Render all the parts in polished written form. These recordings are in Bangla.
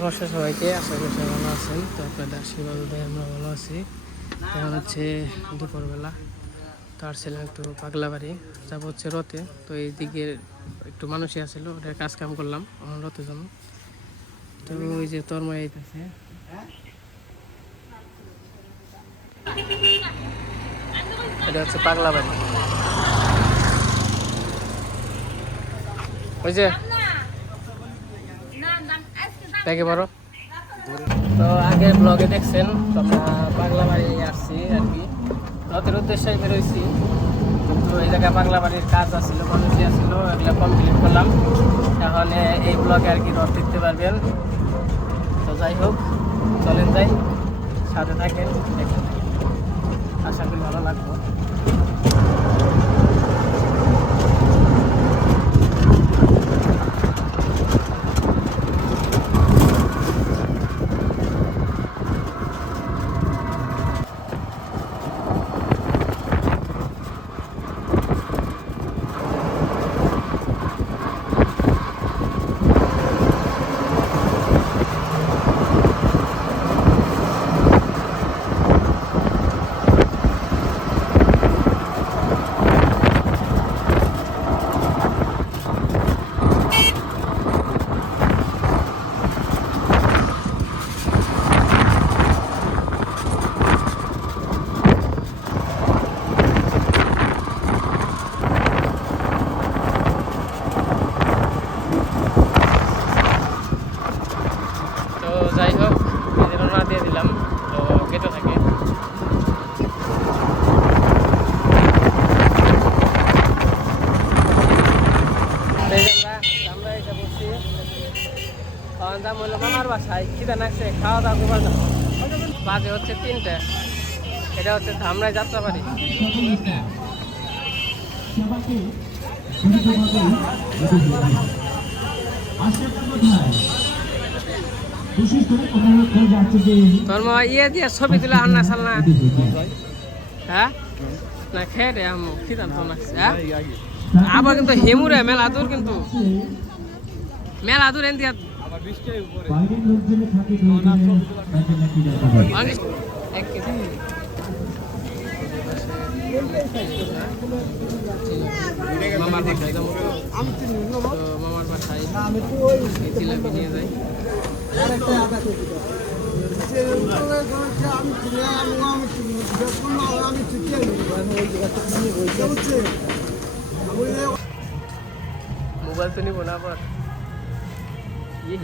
নমস্কার সবাইকে, আশা করি সবাই ভালো আছেন। তো আপনাদের আশীর্বাদে আমরা ভালো আছি। এখন হচ্ছে দুপুরবেলা, তো আসছিলাম একটু পাগলা বাড়ি, যাবো হচ্ছে রথে। তো এই দিকে একটু মানুষই আসছিল, ওটা কাজ কাম করলাম রথে জন্য। তো ওই যে তরময় আইতেছে, এটা হচ্ছে পাগলা বাড়ি। ওই যে দেখে বড়, তো আগে ব্লগে দেখছেন তো আমরা পাগলা বাড়ি আসছি আর কি, রথের উদ্দেশ্যে বেরোইছি। কিন্তু এই জায়গায় পাগলা বাড়ির কাজ আসছিল, মানুষই আসছিল, এগুলো কমপ্লিট করলাম। এখন এই ব্লগে আর কি রথ দেখতে পারবেন। তো যাই হোক, চলেন যাই, সাথে থাকেন, দেখেন, আশা করি ভালো লাগবে। তো যাই হোক, রওনা দিয়ে দিলাম, তো গেটে থাকে। আমরা এসে বসছি, খাওয়ান দাম হলো মামার বাসায়, খিদা নাকছে, খাওয়া দাওয়া করবার দাম। বাজে হচ্ছে 3টে, এটা হচ্ছে ধামরাই যাত্রাবাড়ি। তোর মা ইয়ে দিয়ে ছবি তুলে আন্না সালনা, হ্যাঁ না খেয়ে রে আমি খিদান তো নাকছে। হ্যাঁ আবার কিন্তু হেমুরে মেলা দূর, কিন্তু মেলা দূর এন দিয়া এক কেজি মামার বাসায় যাবো, মামার বাসায় জিলাপি নিয়ে যাই। মোবাইল তো নিব না আবার, কি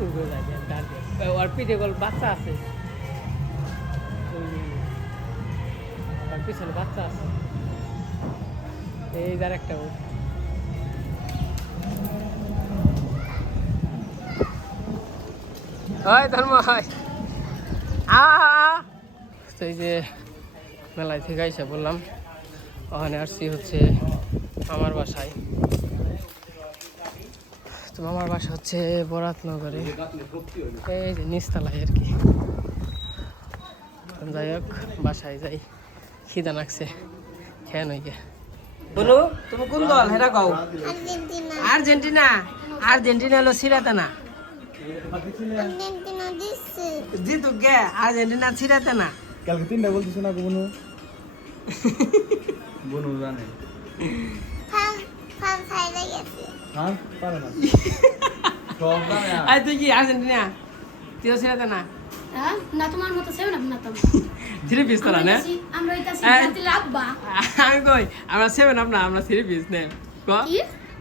মোবাইল লাগে আর পিঠে গল বাচ্চা আছে, পিছনে বাচ্চা আছে, এই যার একটা হয় ধর্ম হয়। তো এই যে মেলায় থেকে এসে বললাম, ওখানে আসছি হচ্ছে আমার বাসায়। তো আমার বাসা হচ্ছে বরাতনগরে, এই যে নিচতলায় আর কি। যাই হোক, বাসায় যাই, খিদা লাগছে, খেয়ে নই গে। বলো তুমি কোন দল হেরা গাও? আর্জেন্টিনা। আর্জেন্টিনা হলো সিরাতে না, জিতু গে, আর্জেন্টিনা ছিড়াতে না। কালকে 3টা বলতেছ না বনু? বনু জানে হ্যাঁ পারে না সব জানে। আই তুই কি আর্জেন্টিনা? তুইও ছিড়াতে না? হ্যাঁ না, তোমার মতো সেভেন আপ না তো। থ্রি পিস তোরা না? আমরা এটা সিদ্ধান্ত লাভবা। আমি কই আমরা সেভেন আপ না, আমরা থ্রি পিস নে। কি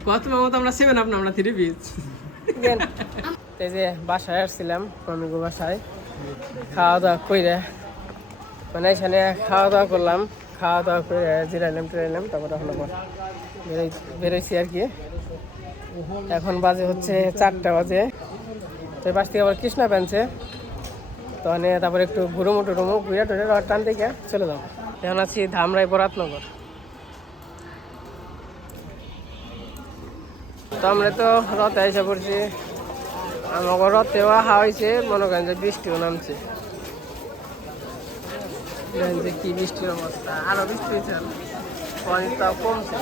কত মতো আমরা সেভেন আপ না, আমরা থ্রি পিস। এই যে বাসায় আসছিলাম, মামিগো বাসায়, খাওয়া দাওয়া কইরে, মানে এখানে খাওয়া দাওয়া করলাম, খাওয়া দাওয়া করে জিরাইলাম টিরাইলাম, তারপরে এখন আবার বেরোইছি আর কি। এখন বাজে হচ্ছে 4টা বাজে। তো এই পাশ থেকে আবার কৃষ্ণা পেনছে, তো তারপরে একটু ঘুরুমু টুরুমু, ঘুরে টুরে টান থেকে চলে যাবো। এখন আছি ধামরাই বরাতনগর। তো আমরা তো রথে এসে পড়ছি, আমাকে রথেও হাওয়া হয়েছে, মনে করেন যে বৃষ্টিও নামছে, যে কি বৃষ্টির অবস্থা, আরো বৃষ্টি হয়েছে, পানি তাও কমছে।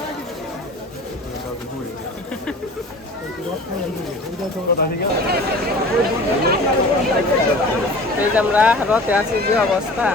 এই যে আমরা রথে আছি, যে অবস্থা।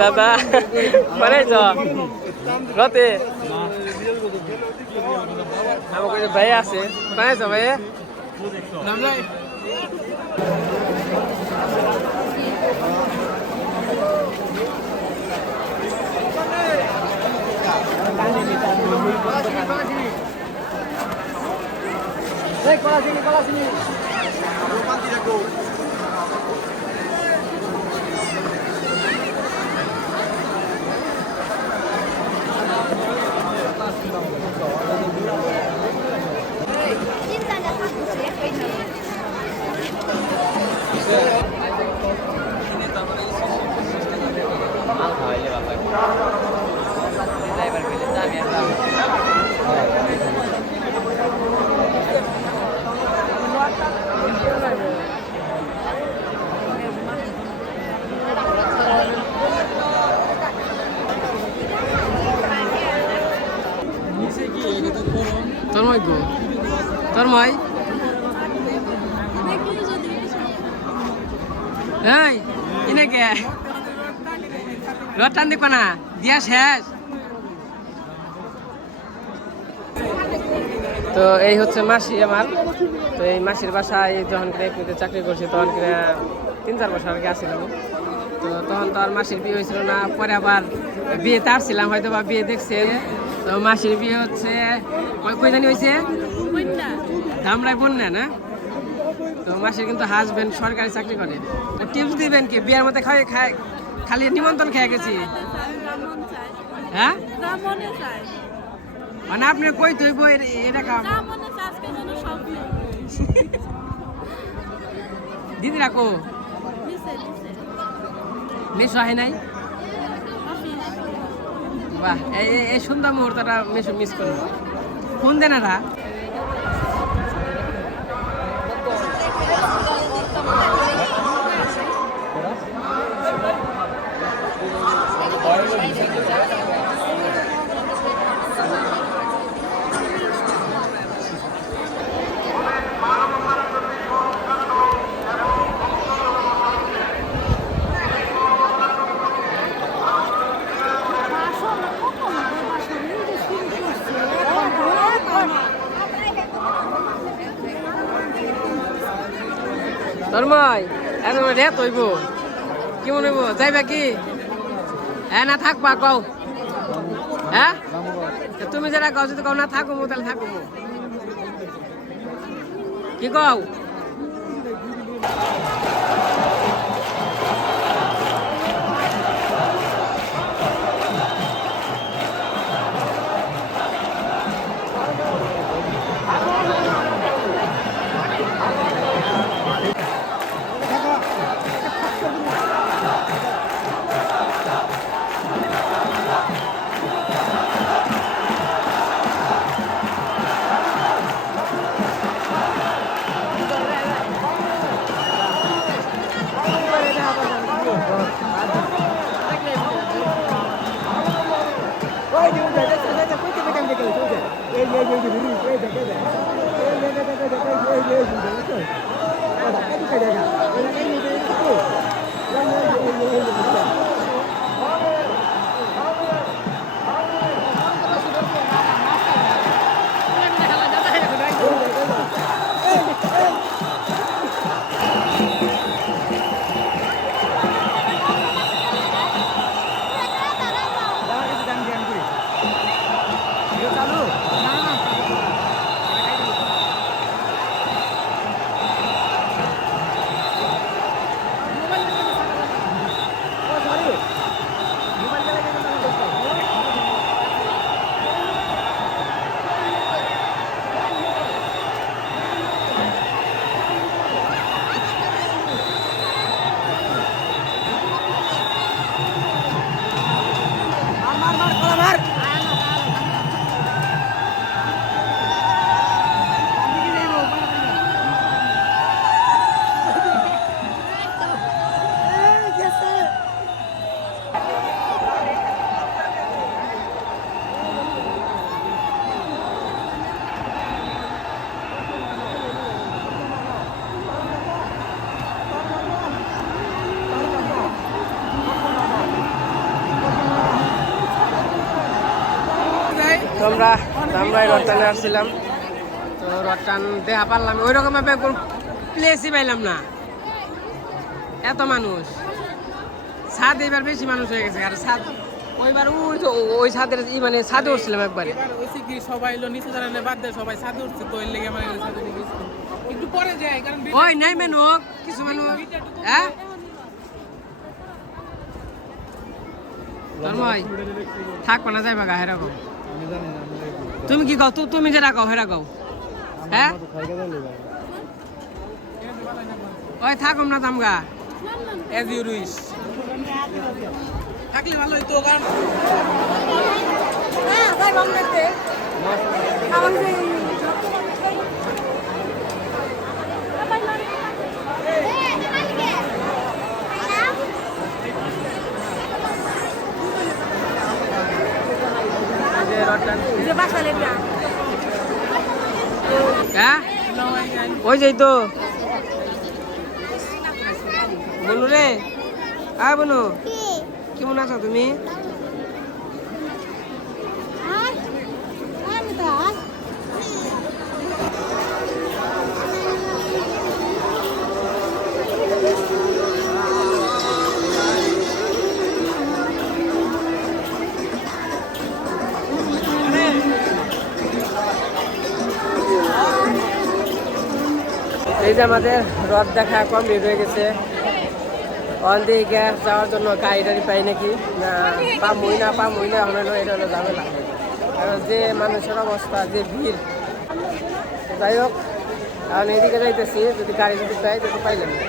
দাদা মানে রতে আমার ভাই আছে, বানাইছ ভাই? তন্ময় গো, তন্ময় এই ইনেকে রথ টান দেখো না, দিয়া শেষ। তো এই হচ্ছে মাসি আমার। তো এই মাসির বাসায় যখন কিনা চাকরি করছি তখন কিনা 3-4 বছর আগে আসছিলাম। তো তখন তো আর মাসির বিয়ে হয়েছিল না, পরে আবার বিয়েতে আসছিলাম, হয়তো বা বিয়ে দেখছে। তো মাসির বিয়ে হচ্ছে কই জানি হয়েছে ধামরাই বন্যা না। তো মাসির কিন্তু হাজবেন্ড সরকারি চাকরি করে। তো টিপস দিবেন কি, বিয়ের মধ্যে খাই খালি নিমন্ত্রণ খেয়ে গেছি? হ্যাঁ মানে আপনি কই তৈব এটা কাম দিদি রাখো মেশো আহে নাই? বাহ, এই সুন্দর মুহূর্তটা মেশো মিস করলো। ফোন দেন এরা। তন্ময় এখন রেত হইব, কি মনে হইব? যাইবা কি? হ্যাঁ না থাকবা কও? হ্যাঁ তুমি যেটা কও, যদি কও না থাকবো তাহলে থাকবো, কি কও? আমরা এই রটানে আসছিলাম, তো রটান দেখা পারলাম ওই রকম ভাবে কোন প্লেসই পাইলাম না, এত মানুষ। ছাদ এবার বেশি মানুষ হয়ে গেছে, আর ছাদ ওইবার ওই ছাদের মানে ছাদে উঠছিলাম একবারে। সবাই নিচে দাঁড়ালে বাদ দেয়, সবাই ছাদে উঠছে, তো এর লেগে মানে ছাদে একটু পরে যায়, কারণ ওই নাই মেনু কিছু মানুষ। হ্যাঁ তন্ময় থাকবো না যাইবা গা হেরা গাও, তুমি কি গাও? তুমি যেটা গাও হেরা গাও। হ্যাঁ ওই থাকুম না তামগা এজ ইউ উইশ থাকলে ভালো হইতো, কারণ হ্যাঁ ওই যাই তো বনু রে। বনু কেমন আছো তুমি? এই যে আমাদের রথ দেখা কমপ্লিট হয়ে গেছে। অন্দিকে যাওয়ার জন্য গাড়ি টাড়ি পাই নাকি না পামই না এখন হলো এটা হলো ঝামেলা, কারণ যে মানুষের অবস্থা, যে ভিড়। যাই হোক এখন এইদিকে যাইতেছি, যদি গাড়ি যদি পাই তো পাইলাম না।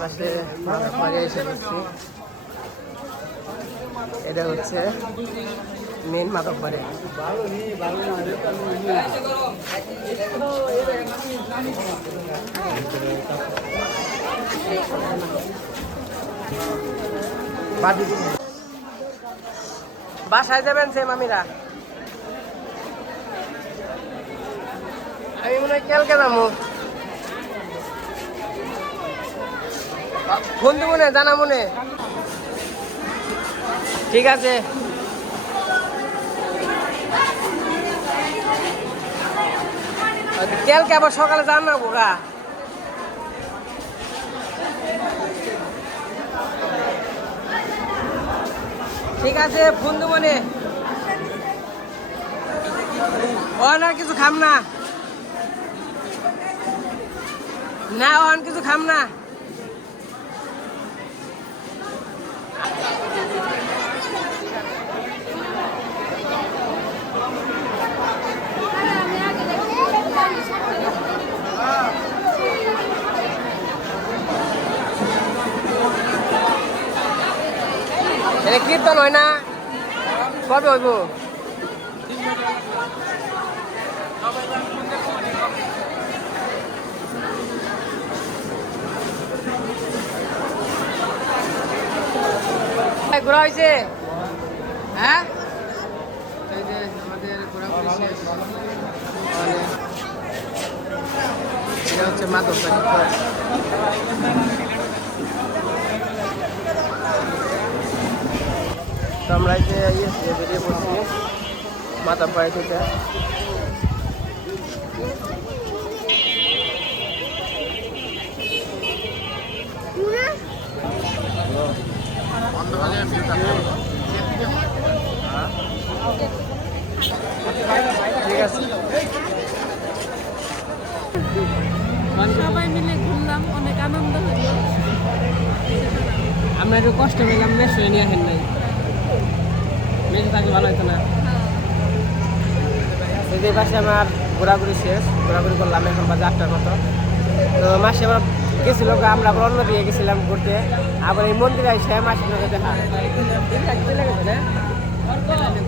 পাশে বাড়ি এসে পড়ছি, এটা হচ্ছে মেন মাদক বাড়ি। বাসায় যাবেন সে মামিরা? আমি মনে হয় কালকে যাবো, ফোন দেবো না, জানা মনে। ঠিক আছে কালকে আবার সকালে যান না বোকা। ঠিক আছে ফোন দেবো নে। আর কিছু খাম না, না অন কিছু খাম না। এটা কীর্তন হয় না, কবে হইব? ঘোরা হয়েছে? হ্যাঁ এই যে আমাদের ঘোরাঘুরি শেষ। এটা হচ্ছে মাদক বাড়ি। তো আমরা এই যে বেরিয়ে পড়ছি মাদক বাড়ি থেকে। ঠিক আছে সবাই মিলে ঘুরলাম, অনেক আনন্দ হলো। আমরা একটু কষ্ট পেলাম, মেশো নিয়ে আসেন নাই, মেশো থাকলে ভালো হতো না। এই পাশে আমার ঘোরাঘুরি শেষ, ঘোরাঘুরি করলাম, এখন বাজে 8টার মতো। তো মাসে আমরা গেছিল, আমরা আবার অন্য দিয়ে গেছিলাম ঘুরতে, আবার এই মন্দিরে এসে মাসির লোকের দেখা চলে গেছে না,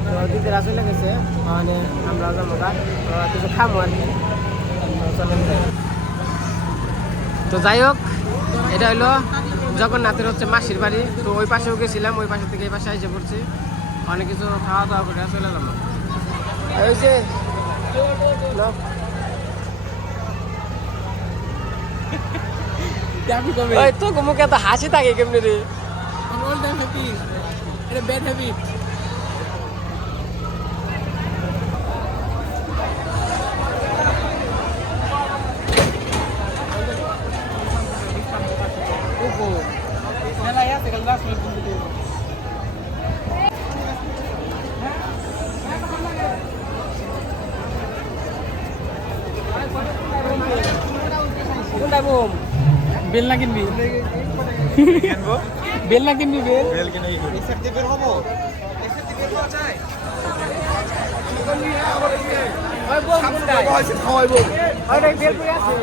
তো দিদিরা চলে গেছে, মানে আমরা জমা কিছু খামো আর কি। তো যাই হোক এটা হলো জগন্নাথের হচ্ছে মাসির বাড়ি। তো ওই পাশেও গেছিলাম, ওই পাশে থেকে এই পাশে এসে পড়ছি, অনেক কিছু খাওয়া দাওয়া করে চলে গেলাম। এই যে দেখি কবে ওই তো মুখে এত হাসি থাকে কেমনি রে? ওল্ড হ্যাপি এটা ব্যাড হ্যাবিট কোনটা বুম? বেল না কিনবি বেল না কিনবি বেল বেল কিনে কি করি ওই বুম কোনটা? খাওয়াইবো ওইটা বের করে আছে।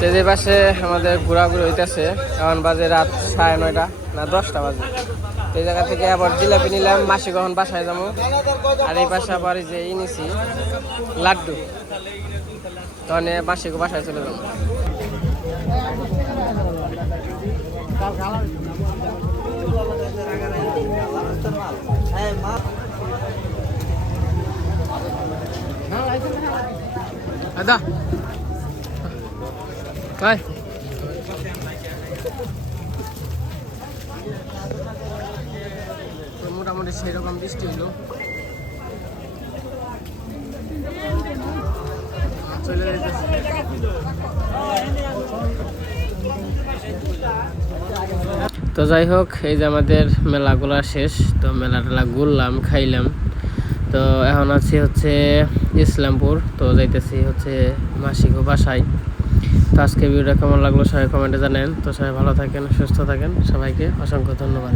তো যে পাশে আমাদের ঘোরাঘুরি হইতেছে, এখন বাজে রাত 9:30 না 10টা বাজে। তো এই জায়গা থেকে আবার জিলাপি নিলাম, মাসি কখন বাসায় যাবো। আর এই পাশে আবার এই যে নিছি লাড্ডু, তখন মাসিকে বাসায় চলে যাবো। আদা ভাই মোটামুটি সেরকম বৃষ্টি হলো, চলে যাইতেছে। তো যাই হোক, এই যে আমাদের মেলাগুলা শেষ। তো মেলা ঘুরলাম, খাইলাম। তো এখন আছি হচ্ছে ইসলামপুর। তো যাইতেছি হচ্ছে মাসিকো বাসায়। তো আজকে ভিডিওটা কেমন লাগলো সবাই কমেন্টে জানেন। তো সবাই ভালো থাকেন, সুস্থ থাকেন, সবাইকে অসংখ্য ধন্যবাদ।